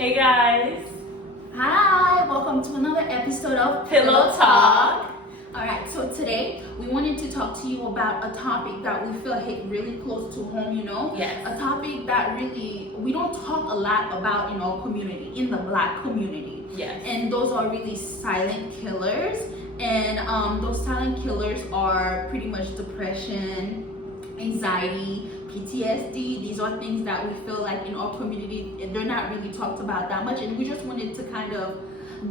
Hey guys! Hi, welcome to another episode of Pillow Talk. Alright, so today we wanted to talk to you about a topic that we feel hit really close to home, Yes. A topic that really we don't talk a lot about in our community, in the Black community. Yes. And those are really silent killers. And those silent killers are pretty much depression, anxiety, PTSD. These are things that we feel like in our community, they're not really talked about that much. And we just wanted to kind of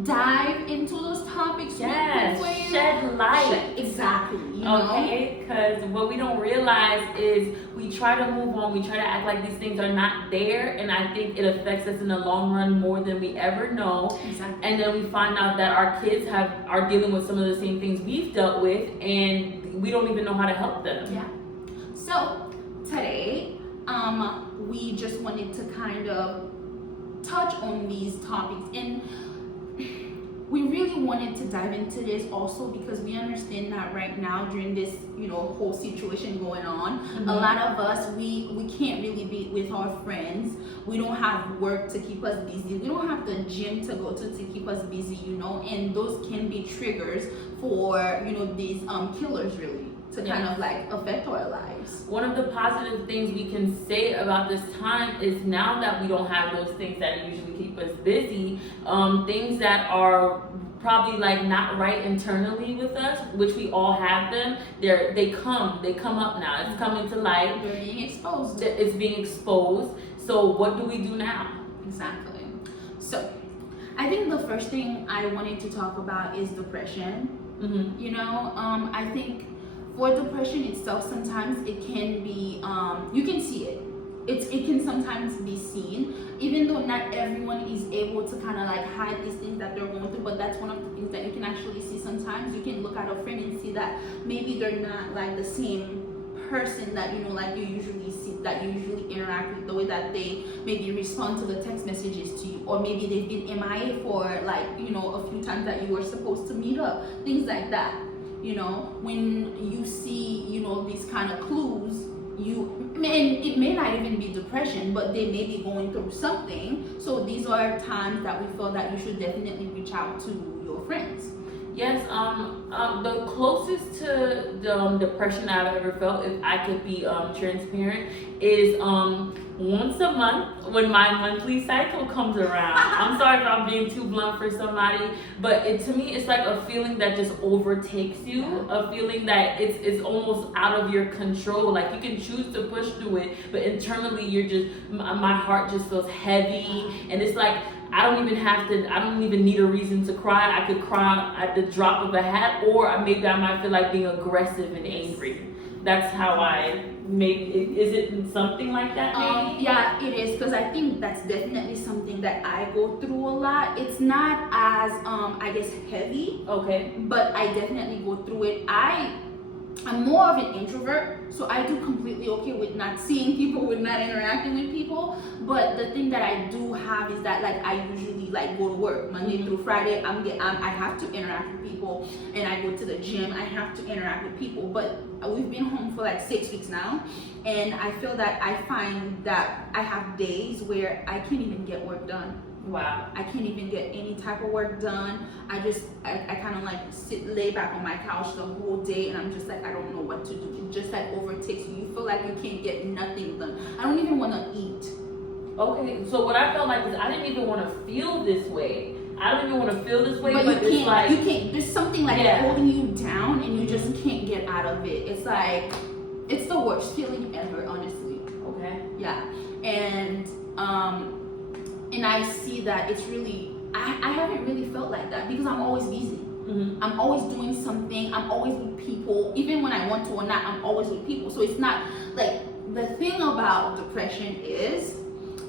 dive into those topics. Yes, shed light. Exactly. Okay, because what we don't realize is we try to move on, we try to act like these things are not there, and I think it affects us in the long run more than we ever know. Exactly. And then we find out that our kids are dealing with some of the same things we've dealt with, and we don't even know how to help them. Yeah. So today, we just wanted to kind of touch on these topics, and we really wanted to dive into this also because we understand that right now during this whole situation going on, a lot of us we can't really be with our friends. We don't have work to keep us busy. We don't have the gym to go to keep us busy, and those can be triggers for these killers really to kind of like affect our lives. One of the positive things we can say about this time is now that we don't have those things that usually keep us busy, things that are probably like not right internally with us, which we all have them, they come up now. It's coming to light. They're being exposed. It's being exposed. So what do we do now? Exactly. So I think the first thing I wanted to talk about is depression. I think for depression itself, sometimes it can be, you can see it. It can sometimes be seen, even though not everyone is able to kind of like hide these things that they're going through, but that's one of the things that you can actually see sometimes. You can look at a friend and see that maybe they're not like the same person that like you usually see, that you usually interact with, the way that they maybe respond to the text messages to you, or maybe they've been MIA for like a few times that you were supposed to meet up, things like that. When you see these kind of clues, it may not even be depression, but they may be going through something. So these are times that we feel that you should definitely reach out to your friends. Yes, the closest to the depression I've ever felt, if I could be transparent, is once a month when my monthly cycle comes around. I'm sorry if I'm being too blunt for somebody, but to me it's like a feeling that just overtakes you, a feeling that it's almost out of your control. Like you can choose to push through it, but internally my heart just feels heavy, and it's like I don't even need a reason to cry. I could cry at the drop of a hat, or maybe I might feel like being aggressive and angry. That's how is it something like that maybe? Yeah, it is, because I think that's definitely something that I go through a lot. It's not as I guess heavy, okay, but I definitely go through it. I'm more of an introvert, so I do completely okay with not seeing people, with not interacting with people. But the thing that I do have is that like I usually like go to work Monday through Friday. I have to interact with people, and I go to the gym. I have to interact with people. But we've been home for like 6 weeks now, and I feel that I find that I have days where I can't even get work done. Wow. I can't even get any type of work done. I kind of like lay back on my couch the whole day, and I'm just like, I don't know what to do. It just like overtakes you. You feel like you can't get nothing done. I don't even want to eat. Okay, so what I felt like is I didn't even want to feel this way. I don't even want to feel this way, but you it's like you can't. There's something like holding you down, and you just can't get out of it. It's like it's the worst feeling ever, honestly. Okay. Yeah, and I see that it's really, I haven't really felt like that because I'm always busy. I'm always doing something. I'm always with people. Even when I want to or not, I'm always with people. So it's not like, the thing about depression is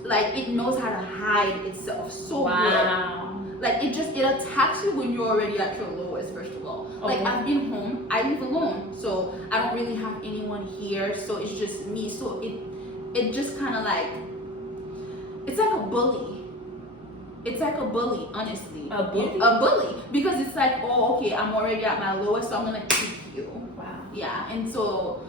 like it knows how to hide itself so good. Like it attacks you when you're already at your lowest, first of all. Okay. Like I've been home, I live alone, so I don't really have anyone here, so it's just me. So it just kind of like, it's like a bully. It's like a bully, honestly. A bully? A bully. Because it's like, oh, okay, I'm already at my lowest, so I'm gonna keep you. Wow. Yeah, and so,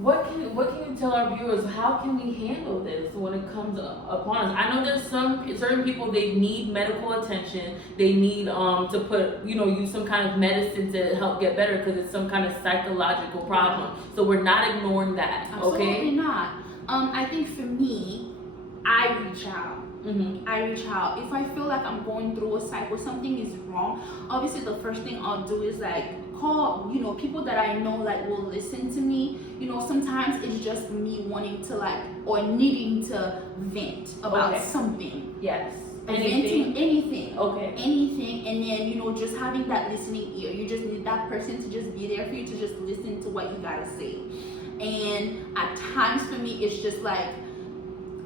what can you tell our viewers? How can we handle this when it comes upon us? I know there's certain people, they need medical attention. They need to put use some kind of medicine to help get better because it's some kind of psychological problem. So we're not ignoring that. Absolutely Okay. not. I think for me, I reach out. I reach out if I feel like I'm going through a cycle, something is wrong. Obviously, the first thing I'll do is like call people that I know like will listen to me. Sometimes it's just me wanting to like or needing to vent about something. Yes. Anything. Okay. Anything, and then just having that listening ear. You just need that person to just be there for you to just listen to what you gotta say. And at times for me, it's just like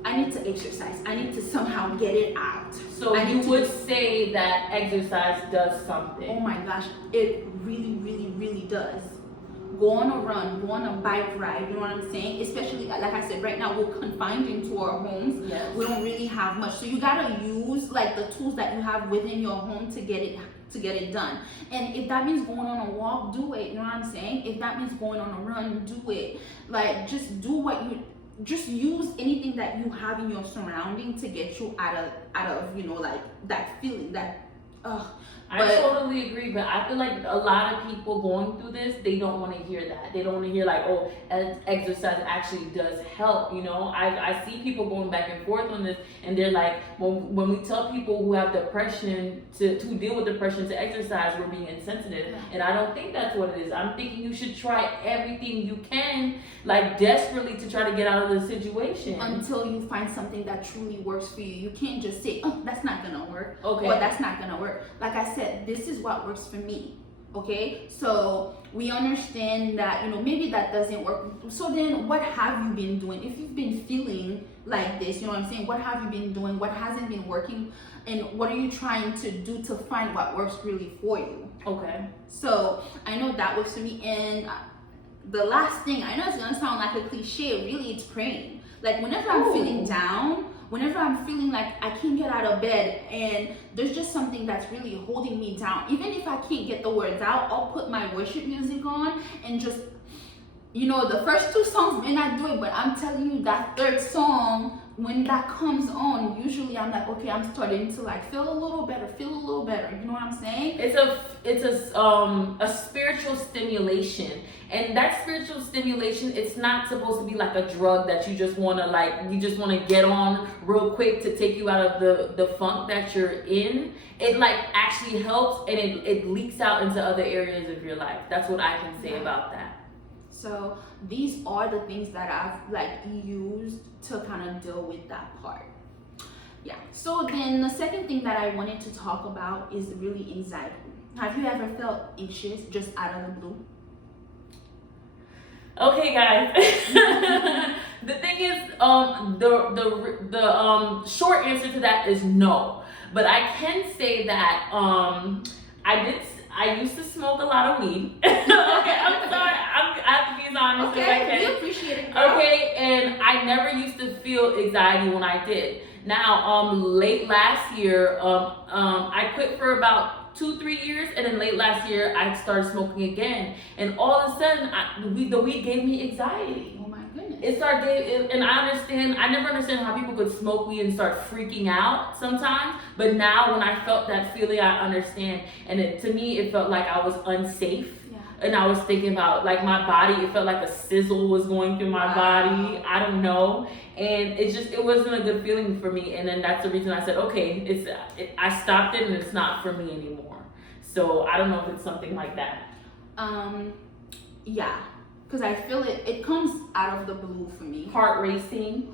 I need to exercise. I need to somehow get it out. So you would say that exercise does something? Oh my gosh, it really, really, really does. Go on a run, go on a bike ride, you know what I'm saying? Especially, like I said, right now we're confined into our homes. Yes. We don't really have much. So you gotta use like the tools that you have within your home to get it done. And if that means going on a walk, do it. You know what I'm saying? If that means going on a run, do it. Like just use anything that you have in your surrounding to get you out of like that feeling that I totally agree, but I feel like a lot of people going through this, they don't want to hear that. They don't want to hear like, oh, exercise actually does help. I see people going back and forth on this, and they're like, when we tell people who have depression to deal with depression to exercise, we're being insensitive. And I don't think that's what it is. I'm thinking you should try everything you can, like desperately, to try to get out of the situation until you find something that truly works for you. You can't just say, oh, that's not gonna work, or that's not gonna work. Like I said, this is what works for me. Okay, so we understand that maybe that doesn't work. So then what have you been doing? If you've been feeling like this, you know what I'm saying, what have you been doing? What hasn't been working? And what are you trying to do to find what works really for you? Okay, so I know that works for me. And the last thing, I know it's gonna sound like a cliche, really it's praying. Like whenever I'm feeling down, whenever I'm feeling like I can't get out of bed and there's just something that's really holding me down, even if I can't get the words out, I'll put my worship music on and just, the first two songs may not do it, but I'm telling you that third song, when that comes on, usually I'm like, okay, I'm starting to like feel a little better. You know what I'm saying? It's a spiritual stimulation, and that spiritual stimulation, it's not supposed to be like a drug that you just want to get on real quick to take you out of the funk that you're in. It like actually helps, and it leaks out into other areas of your life. That's what I can say about that. So these are the things that I've like used to kind of deal with that part. Yeah. So then the second thing that I wanted to talk about is really anxiety. Have you ever felt anxious just out of the blue? Okay, guys. The thing is, the short answer to that is no. But I can say that I used to smoke a lot of weed. Okay, I'm sorry. I have to be as honest as I can. We appreciate it, girl. Okay, and I never used to feel anxiety when I did. Now, late last year, I quit for about 2-3 years, and then late last year I started smoking again, and all of a sudden the weed gave me anxiety. Oh my goodness. And I never understand how people could smoke weed and start freaking out sometimes, but now when I felt that feeling, I understand. And to me it felt like I was unsafe. And I was thinking about like my body, it felt like a sizzle was going through my body. I don't know. And it wasn't a good feeling for me. And then that's the reason I said, okay, I stopped it and it's not for me anymore. So I don't know if it's something like that. Yeah. Because I feel it comes out of the blue for me. Heart racing,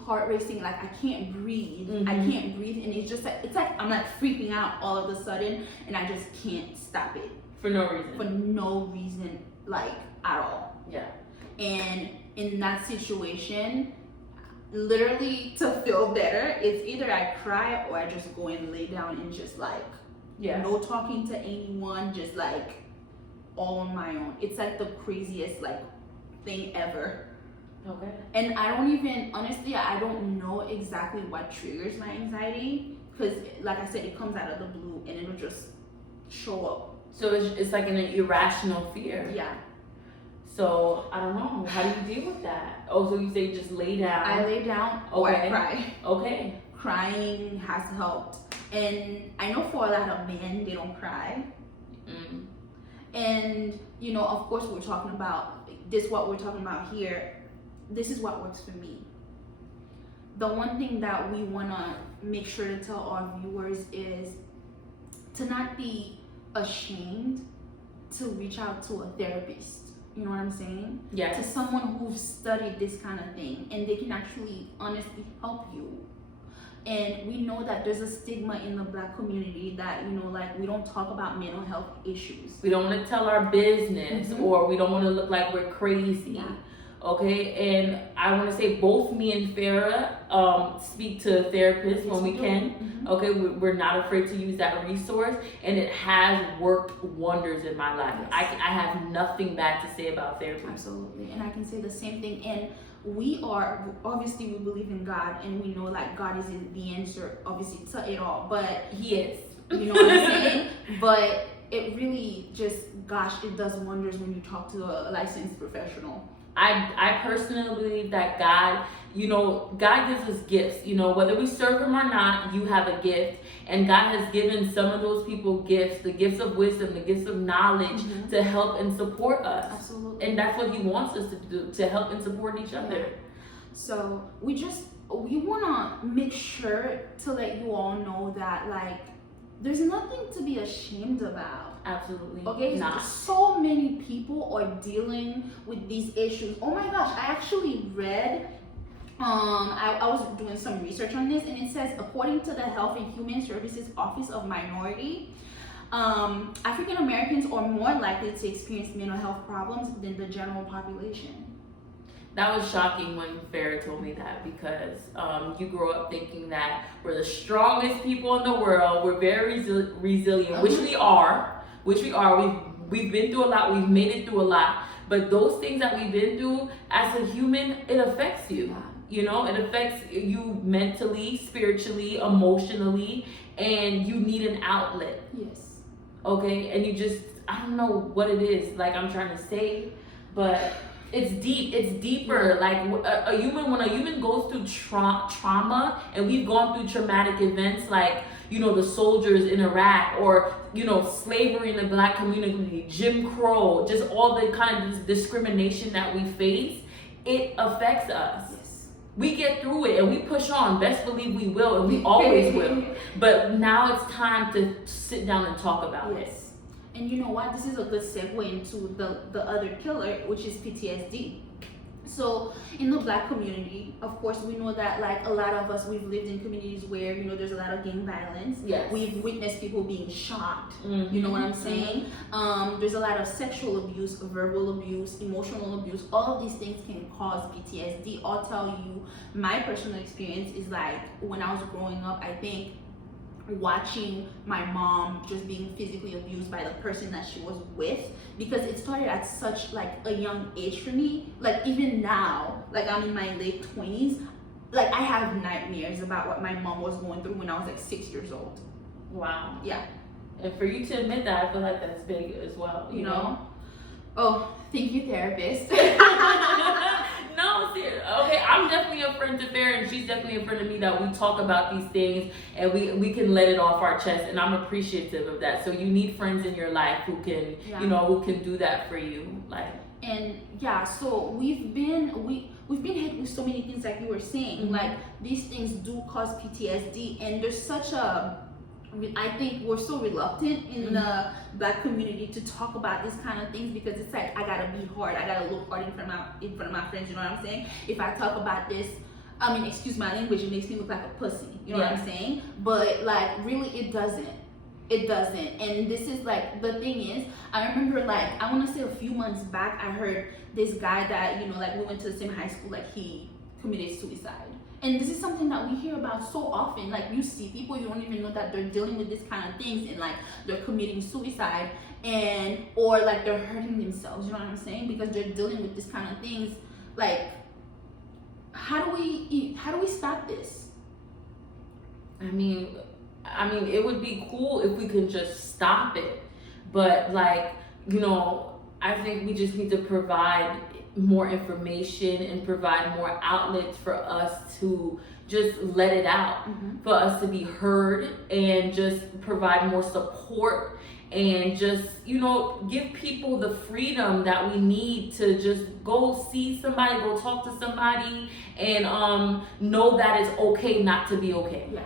like I can't breathe. I can't breathe, and it's like I'm like freaking out all of a sudden, and I just can't stop it. For no reason, like at all. Yeah. And in that situation, literally to feel better, it's either I cry or I just go and lay down and just like, no talking to anyone, just like all on my own. It's like the craziest like thing ever. Okay. And I don't know exactly what triggers my anxiety, because like I said, it comes out of the blue and it'll just show up. So it's like an irrational fear. Yeah. So I don't know. How do you deal with that? Oh, so you say just lay down. I lay down or I cry. Okay. Crying has helped. And I know for a lot of men, they don't cry. Mm. And, of course, what we're talking about here, this is what works for me. The one thing that we want to make sure to tell our viewers is to not be ashamed to reach out to a therapist. You know what I'm saying? Yes. To someone who's studied this kind of thing, and they can actually honestly help you. And we know that there's a stigma in the Black community that, we don't talk about mental health issues. We don't want to tell our business, or we don't want to look like we're crazy. Yeah. Okay, and I want to say both me and Farah speak to therapists when we can. Mm-hmm. Okay, we're not afraid to use that resource, and it has worked wonders in my life. Yes. I have nothing bad to say about therapy. Absolutely, and I can say the same thing. And we believe in God, and we know like God is the answer, obviously, to it all. But He is. You know what I'm saying? But it really it does wonders when you talk to a licensed professional. I personally believe that God gives us gifts. Whether we serve Him or not, you have a gift. And God has given some of those people gifts, the gifts of wisdom, the gifts of knowledge, to help and support us. Absolutely. And that's what He wants us to do, to help and support each other. Yeah. So we want to make sure to let you all know that, like, there's nothing to be ashamed about. Absolutely. Okay, not. So many people are dealing with these issues. Oh my gosh, I actually read, I was doing some research on this, and it says, according to the Health and Human Services Office of Minority, African Americans are more likely to experience mental health problems than the general population. That was shocking when Farah told me that, because you grow up thinking that we're the strongest people in the world, we're very resilient, which we are. We've been through a lot, we've made it through a lot, but those things that we've been through, as a human, it affects you. It affects you mentally, spiritually, emotionally, and you need an outlet. Yes. Okay, and I don't know what it is, like I'm trying to say, but it's deep. It's deeper. Like when a human goes through trauma, and we've gone through traumatic events like, the soldiers in Iraq, or, slavery in the Black community, Jim Crow, just all the kind of discrimination that we face, it affects us. Yes. We get through it and we push on. Best believe we will, and we always will. But now it's time to sit down and talk about it. And you know what? This is a good segue into the other killer, which is PTSD. So in the Black community, of course, we know that like a lot of us, we've lived in communities where, there's a lot of gang violence. Yes. We've witnessed people being shot. Mm-hmm. You know what I'm saying? There's a lot of sexual abuse, verbal abuse, emotional abuse. All of these things can cause PTSD. I'll tell you, my personal experience is like when I was growing up, I think watching my mom just being physically abused by the person that she was with, because it started at such like a young age for me. Like even now, like I'm in my late 20s, like I have nightmares about what my mom was going through when I was like 6 years old. Wow. Yeah. And for you to admit that, I feel like that's big as well. You know? Oh, thank you, therapist. No, seriously. Okay, I'm definitely a friend to Farah, and she's definitely a friend to me, that we talk about these things and we can let it off our chest, and I'm appreciative of that. So you need friends in your life who can, who can do that for you. Like, and yeah, so we've been hit with so many things, like you were saying. Like these things do cause PTSD, and there's such I think we're so reluctant in the Black community to talk about these kind of things, because it's like, I gotta be hard, I gotta look hard in front of my friends. You know what I'm saying? If I talk about this, excuse my language, it makes me look like a pussy. You know what I'm saying? But like really, it doesn't. And this is like, the thing is, I remember like, I want to say a few months back, I heard this guy that, like we went to the same high school, like he committed suicide. And this is something that we hear about so often. Like you see people, you don't even know that they're dealing with this kind of things, and like they're committing suicide, or like they're hurting themselves. You know what I'm saying? Because they're dealing with this kind of things. Like, how do we stop this? I mean, it would be cool if we could just stop it, but like, I think we just need to provide more information and provide more outlets for us to just let it out, for us to be heard, and just provide more support, and just, give people the freedom that we need to just go see somebody, go talk to somebody, and know that it's okay not to be okay. Yeah,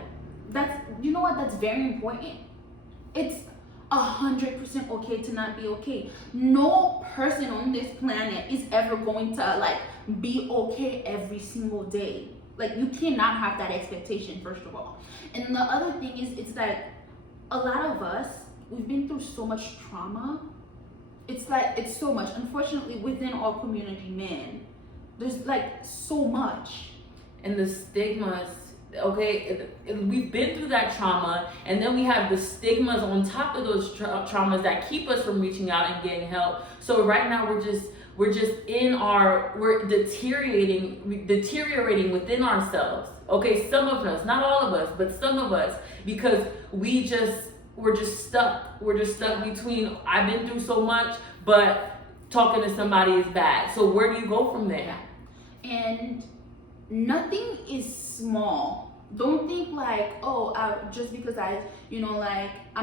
that's very important. It's 100% okay to not be okay. No person on this planet is ever going to be okay every single day. You cannot have that expectation, first of all. And the other thing is, it's that a lot of us, we've been through so much trauma. It's so much. Unfortunately, within our community, man, there's so much. And the stigmas, okay, we've been through that trauma, and then we have the stigmas on top of those traumas that keep us from reaching out and getting help. So right now we're deteriorating within ourselves. Okay, some of us, not all of us, but some of us, because we're just stuck. We're just stuck between, I've been through so much, but talking to somebody is bad. So where do you go from there? And nothing is small. Don't think just because I'm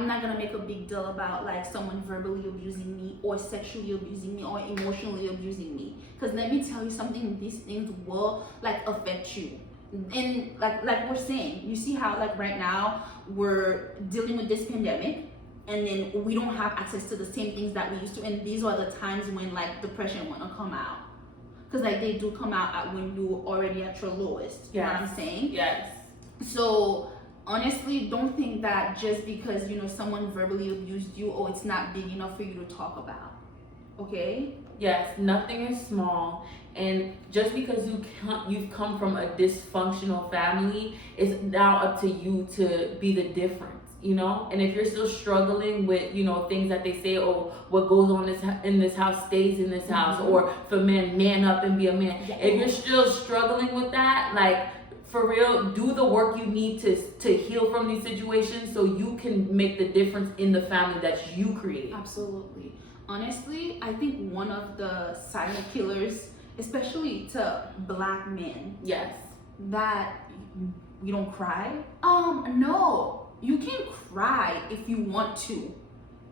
not gonna make a big deal about someone verbally abusing me or sexually abusing me or emotionally abusing me. Because let me tell you something, these things will affect you. And like we're saying, you see how right now we're dealing with this pandemic, and then we don't have access to the same things that we used to, and these are the times when depression wanna come out. Because they do come out when you're already at your lowest. Yes. You know what I'm saying? Yes. So honestly, don't think that just because someone verbally abused you, it's not big enough for you to talk about. Okay? Yes, nothing is small, and just because you've come from a dysfunctional family, it's now up to you to be the difference. And if you're still struggling with things that they say, what goes on in this house stays in this house, or for men, man up and be a man. Yeah. If you're still struggling with that, for real, do the work you need to heal from these situations, so you can make the difference in the family that you create. Absolutely. Honestly, I think one of the silent killers, especially to Black men, yes, that we don't cry. No. You can cry if you want to.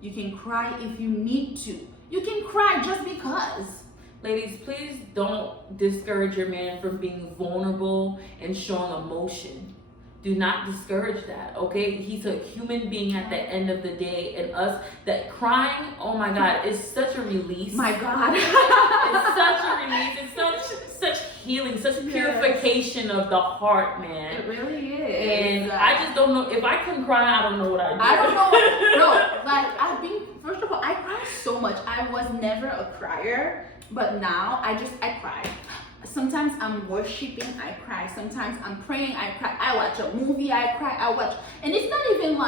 You can cry if you need to. You can cry just because. Ladies, please don't discourage your man from being vulnerable and showing emotion. Do not discourage that, okay? He's a human being at the end of the day, and that crying, oh my God, is such a release. My God. It's such a release. It's such healing, such purification of the heart, man. It really is. And I just don't know, if I couldn't cry, I don't know what I'd do. I don't know. First of all, I cry so much. I was never a crier, but now I cry. Sometimes I'm worshiping, I cry. Sometimes I'm praying, I cry. I watch a movie, I cry. And it's not even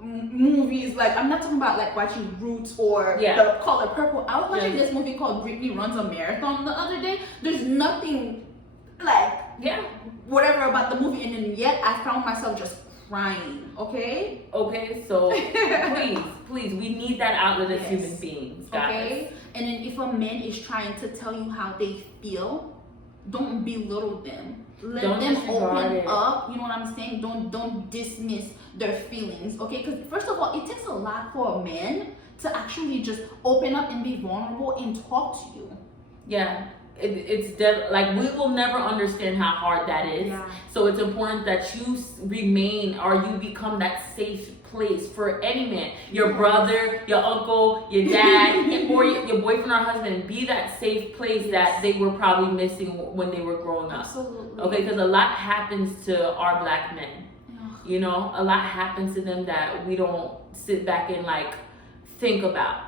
movies. I'm not talking about watching Roots or The Color Purple. I was watching this movie called Britney Runs a Marathon the other day. There's nothing whatever about the movie, and then yet I found myself just crying. Okay, so please, we need that outlet as human beings, guys. Okay. And then if a man is trying to tell you how they feel, don't belittle them. Let them open up. You know what I'm saying? Don't dismiss their feelings. Okay? Because first of all, it takes a lot for a man to actually just open up and be vulnerable and talk to you. Yeah. It's we will never understand how hard that is. Yeah. So it's important that you remain, or you become that safe place for any man, your brother, your uncle, your dad, or your boyfriend or husband. Be that safe place that they were probably missing when they were growing up. Absolutely. Okay, because a lot happens to our Black men. A lot happens to them that we don't sit back and think about.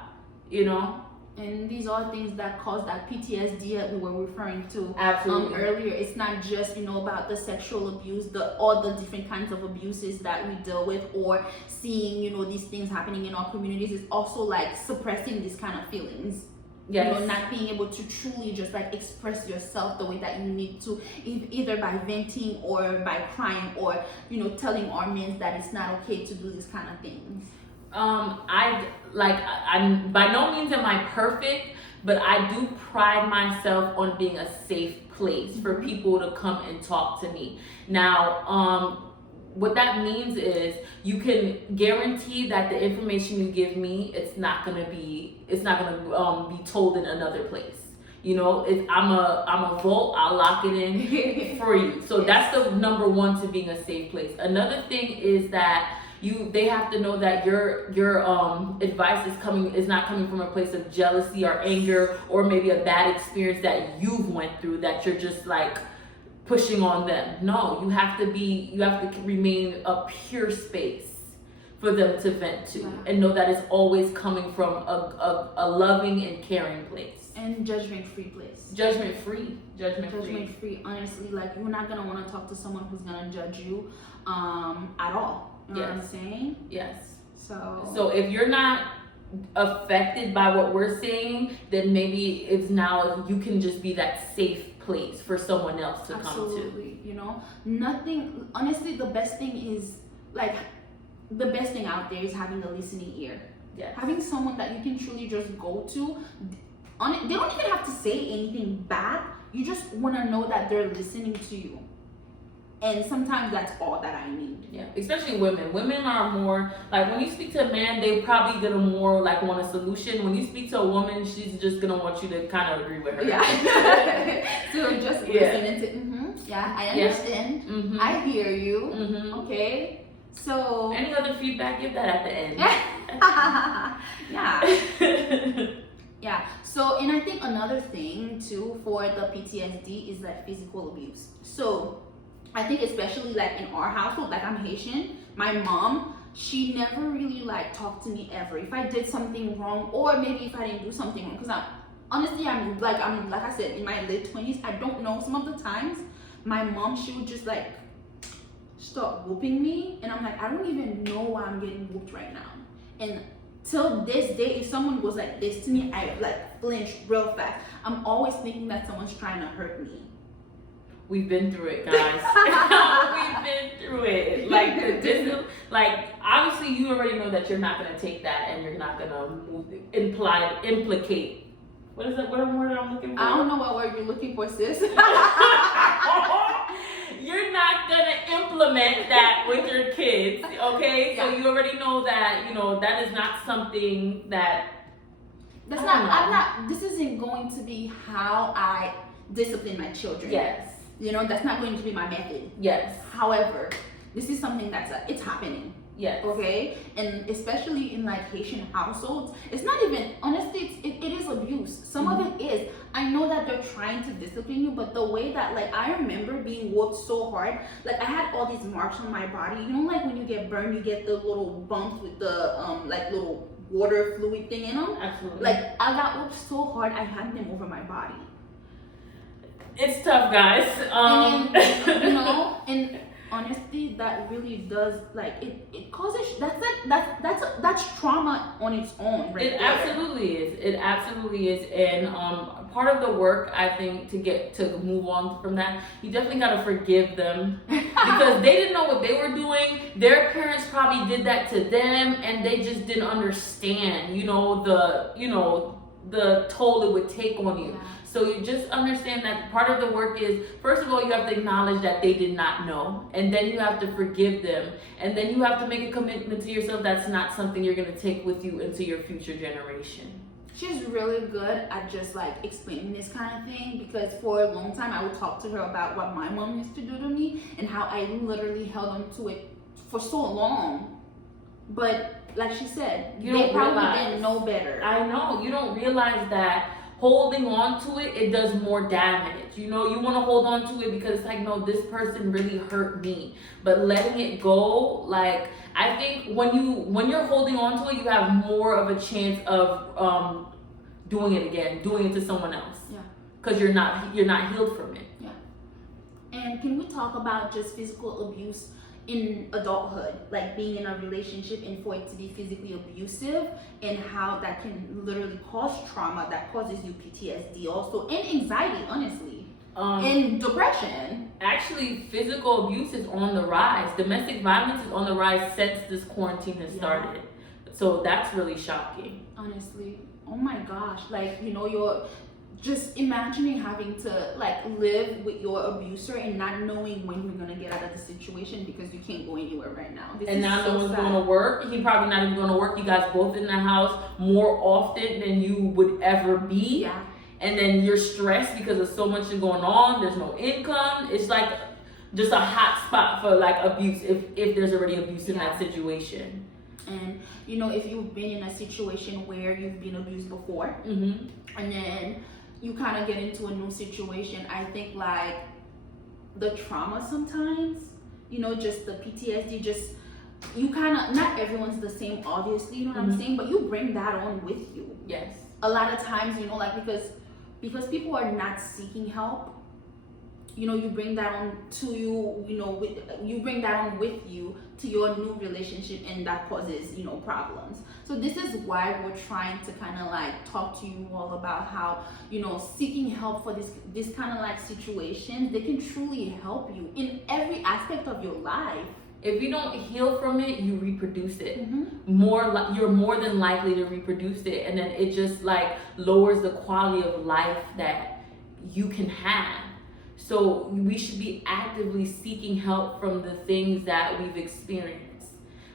And these are things that cause that PTSD that we were referring to earlier. It's not just about the sexual abuse, all the different kinds of abuses that we deal with, or seeing these things happening in our communities. It's also suppressing these kind of feelings. Yes. Not being able to truly just express yourself the way that you need to, either by venting or by crying, or telling our men that it's not okay to do these kind of things. I'm by no means am I perfect, but I do pride myself on being a safe place for people to come and talk to me. Now, what that means is you can guarantee that the information you give me, it's not gonna be told in another place. You know, if I'm a vault, I'll lock it in for you. So that's the number one to being a safe place. Another thing is that they have to know that your advice is not coming from a place of jealousy or anger or maybe a bad experience that you've went through that you're just like pushing on them. No, you have to remain a pure space for them to vent to, and know that it's always coming from a loving and caring place. And judgment-free place. Judgment free. Honestly, like you're not gonna want to talk to someone who's gonna judge you at all. You know what I'm saying? Yes. So if you're not affected by what we're saying, then maybe it's now you can just be that safe place for someone else to come to. Absolutely. You know, nothing. Honestly, the best thing out there is having a listening ear. Yes. Having someone that you can truly just go to. They don't even have to say anything bad. You just want to know that they're listening to you. And sometimes that's all that I need. Yeah, especially women. Women are more, like when you speak to a man, they probably gonna more like want a solution. When you speak to a woman, she's just gonna want you to kind of agree with her. Yeah. So just listening to, yeah, I understand. Mm-hmm. I hear you. Mm-hmm. Okay. So. Any other feedback? Give that at the end. Yeah. Yeah. So, and I think another thing too for the PTSD is like physical abuse. So, I think especially like in our household, like I'm Haitian, my mom, she never really like talked to me ever. If I did something wrong, or maybe if I didn't do something wrong, because I'm like I said, in my late 20s, I don't know. Some of the times, my mom, she would just like start whooping me, and I'm like, I don't even know why I'm getting whooped right now. And till this day, if someone was like this to me, I like flinch real fast. I'm always thinking that someone's trying to hurt me. We've been through it, guys. We've been through it. Like obviously you already know that you're not gonna take that and you're not gonna implicate. What is that? What word I'm looking for? I don't know what word you're looking for, sis. You're not gonna implement that with your kids, okay? So you already know that, that is not something that. This isn't going to be how I discipline my children. Yes. That's not going to be my method. Yes. However, this is something it's happening. Yes. Okay? And especially in like Haitian households, it's not even, honestly, it is abuse. Some of it is. I know that they're trying to discipline you, but the way that, like, I remember being whooped so hard, like I had all these marks on my body. Like when you get burned, you get the little bumps with the, like little water fluid thing in them. Absolutely. Like I got whooped so hard, I had them over my body. It's tough, guys. And honestly, that really does, like, it causes, that's trauma on its own, right? It absolutely is. It absolutely is. And part of the work, I think, to move on from that, you definitely got to forgive them because they didn't know what they were doing. Their parents probably did that to them, and they just didn't understand, the toll it would take on you. Yeah. So you just understand that part of the work is, first of all, you have to acknowledge that they did not know, and then you have to forgive them, and then you have to make a commitment to yourself that's not something you're going to take with you into your future generation. She's really good at just like explaining this kind of thing, because for a long time I would talk to her about what my mom used to do to me and how I literally held on to it for so long. But like she said, they probably didn't know better. I know. You don't realize that holding on to it does more damage. You want to hold on to it because it's like, no, this person really hurt me. But letting it go, like, I think when you're holding on to it, you have more of a chance of doing it again, doing it to someone else. Yeah. Because you're not healed from it. Yeah. And can we talk about just physical abuse in adulthood, like being in a relationship and for it to be physically abusive, and how that can literally cause trauma that causes you PTSD also, and anxiety, honestly, and depression. Actually, physical abuse is on the rise. Domestic violence is on the rise since this quarantine has started. So that's really shocking. Honestly, oh my gosh, like, you know, you're just imagining having to like live with your abuser and not knowing when you're gonna get out of the situation because you can't go anywhere right now. This And is now so no one's sad. going to work. He probably not even going to work. You guys both in the house more often than you would ever be. Yeah. And then you're stressed because of so much is going on. There's no income. It's like just a hot spot for like abuse if there's already abuse in that situation. And you know, if you've been in a situation where you've been abused before, Mm-hmm. and then you kind of get into a new situation, I think like the trauma sometimes, you know, just the PTSD, just you kind of, not everyone's the same, obviously, you know what I'm saying, but you bring that on with you. Yes. A lot of times, you know, like because people are not seeking help, you know, you bring that on to you, you know, you bring that on with you to your new relationship, and that causes, you know, problems. So this is why we're trying to kind of like talk to you all about how, you know, seeking help for this kind of like situations, they can truly help you in every aspect of your life. If you don't heal from it, you reproduce it. Mm-hmm. You're more than likely to reproduce it, and then it just like lowers the quality of life that you can have. So we should be actively seeking help from the things that we've experienced.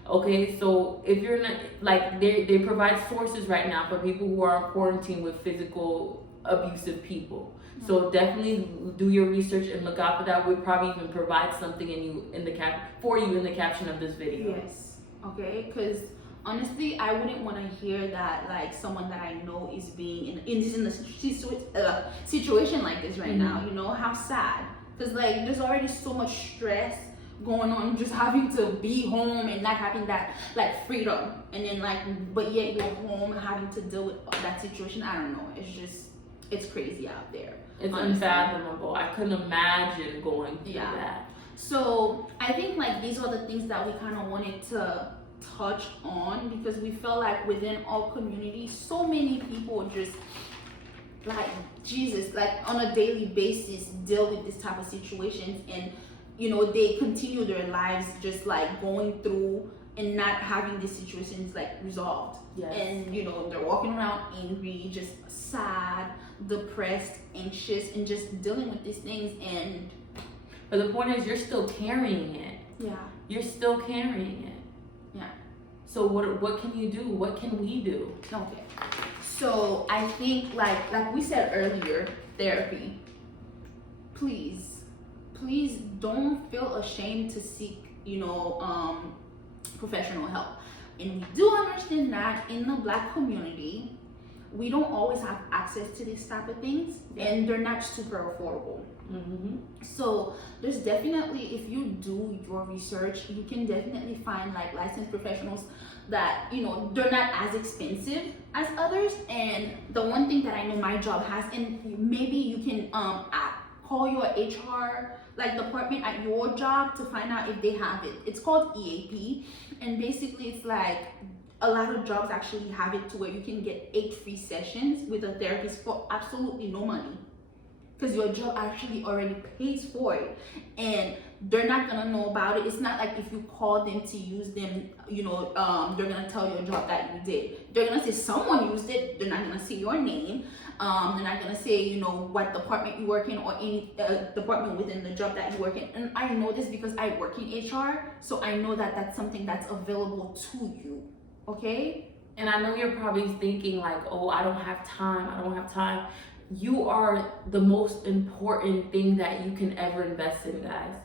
Okay, so if you're not like they provide sources right now for people who are in quarantine with physical abusive people. So definitely do your research and look out for that. We'll probably even provide something in the caption of this video. Yes. Okay, because honestly, I wouldn't want to hear that like someone that I know is being in a situation like this right now. You know, how sad. Because like there's already so much stress going on, just having to be home and not having that like freedom, and then like but yet you're home having to deal with that situation. I don't know. It's crazy out there. It's unfathomable. I couldn't imagine going through that. So I think like these are the things that we kind of wanted to touch on, because we felt like within our community, so many people just like Jesus, like on a daily basis deal with this type of situations, and you know, they continue their lives just like going through and not having these situations like resolved. Yes. And you know, they're walking around angry, just sad, depressed, anxious, and just dealing with these things. And but the point is, you're still carrying it. Yeah. You're still carrying it. Yeah. So what can you do? What can we do? Okay. So I think like we said earlier, therapy. Please don't feel ashamed to seek, you know, professional help. And we do understand that in the Black community, we don't always have access to these type of things, and they're not super affordable. So there's definitely, if you do your research, you can definitely find like licensed professionals that, you know, they're not as expensive as others. And the one thing that I know my job has, and maybe you can call your HR like department at your job to find out if they have it. It's called EAP, and basically it's like a lot of jobs actually have it to where you can get 8 free sessions with a therapist for absolutely no money, because your job actually already pays for it, and they're not gonna know about it. It's not like if you call them to use them, you know, they're gonna tell your job that you did. They're gonna say someone used it. They're not gonna say your name. They're not gonna say, you know, what department you work in or any department within the job that you work in. And I know this because I work in HR, so I know that that's something that's available to you. Okay? And I know you're probably thinking like, oh, I don't have time. You are the most important thing that you can ever invest in, guys.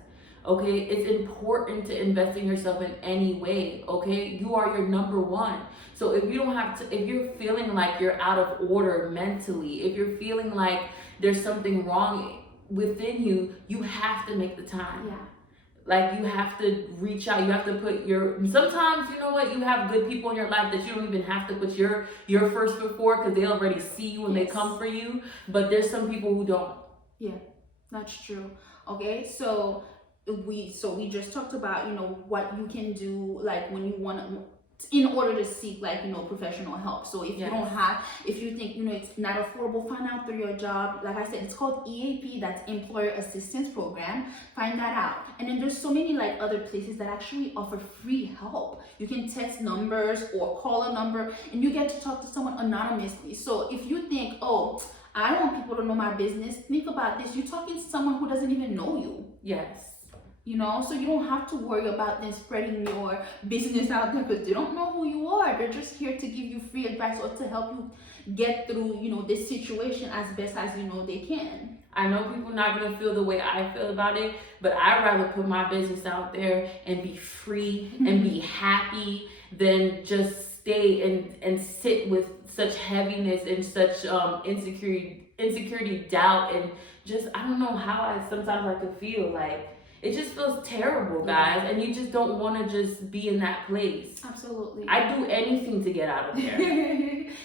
Okay, it's important to invest in yourself in any way. Okay, you are your number one. So if you don't have to, if you're feeling like you're out of order mentally, if you're feeling like there's something wrong within you, you have to make the time. Yeah. Like you have to reach out. You have to put sometimes, you know what, you have good people in your life that you don't even have to put your first foot forward, because they already see you and they come for you. But there's some people who don't. Yeah, that's true. Okay, so we just talked about, you know, what you can do like when you want to in order to seek like professional help. So if you Yes. don't have, if you think it's not affordable, find out through your job. Like I said, it's called EAP, that's Employer Assistance Program. Find that out. And then there's so many like other places that actually offer free help. You can text numbers or call a number and you get to talk to someone anonymously. So if you think, oh, I don't want people to know my business, think about this. You're talking to someone who doesn't even know you. Yes. So you don't have to worry about them spreading your business out there because they don't know who you are. They're just here to give you free advice or to help you get through, this situation as best as they can. I know people not gonna feel the way I feel about it, but I'd rather put my business out there and be free and be happy than just stay and sit with such heaviness and such insecurity, doubt, and just I don't know how sometimes I could feel like. It just feels terrible, guys, and you just don't want to just be in that place. Absolutely. I'd do anything to get out of there.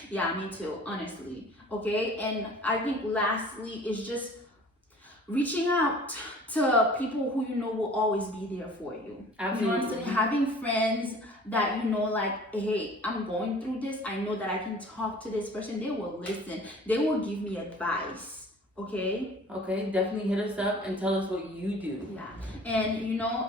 Yeah, me too, honestly. Okay, and I think lastly is just reaching out to people who will always be there for you. Absolutely. You know what I'm saying? Having friends that like, hey, I'm going through this. I know that I can talk to this person. They will listen. They will give me advice. Okay, definitely hit us up and tell us what you do. Yeah, and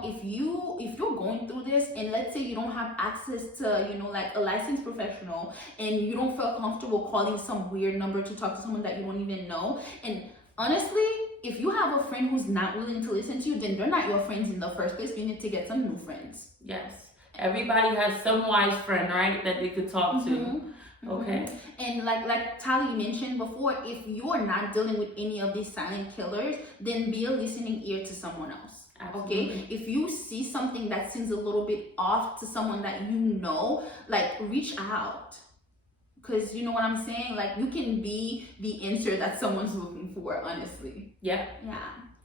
if you're going through this and let's say you don't have access to like a licensed professional and you don't feel comfortable calling some weird number to talk to someone that you don't even know, and honestly, if you have a friend who's not willing to listen to you, then they're not your friends in the first place. You need to get some new friends. Yes, everybody has some wise friend, right, that they could talk to. Okay. And like Tali mentioned before, if you're not dealing with any of these silent killers, then be a listening ear to someone else. Absolutely. Okay, if you see something that seems a little bit off to someone that like reach out, because you know what I'm saying, like you can be the answer that someone's looking for, honestly. Yeah.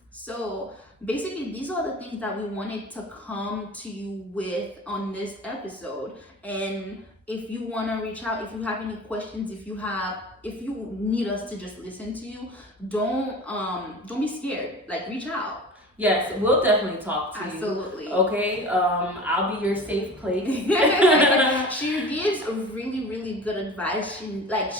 So basically these are the things that we wanted to come to you with on this episode. And if you want to reach out, if you have any questions, if you need us to just listen to you, don't be scared. Like reach out. Yes, we'll definitely talk to you. Absolutely. Okay, I'll be your safe place. She gives really, really good advice.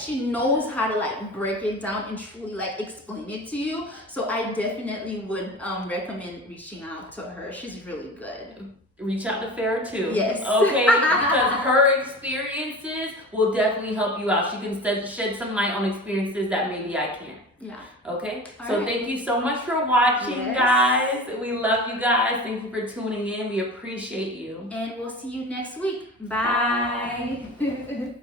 She knows how to like break it down and truly like explain it to you. So I definitely would recommend reaching out to her. She's really good. Reach out to Farrah too. Yes. Okay, because her experiences will definitely help you out. She can shed some light on experiences that maybe I can't. Yeah. Okay, all so right. Thank you so much for watching, Yes. guys. We love you guys. Thank you for tuning in. We appreciate you. And we'll see you next week. Bye.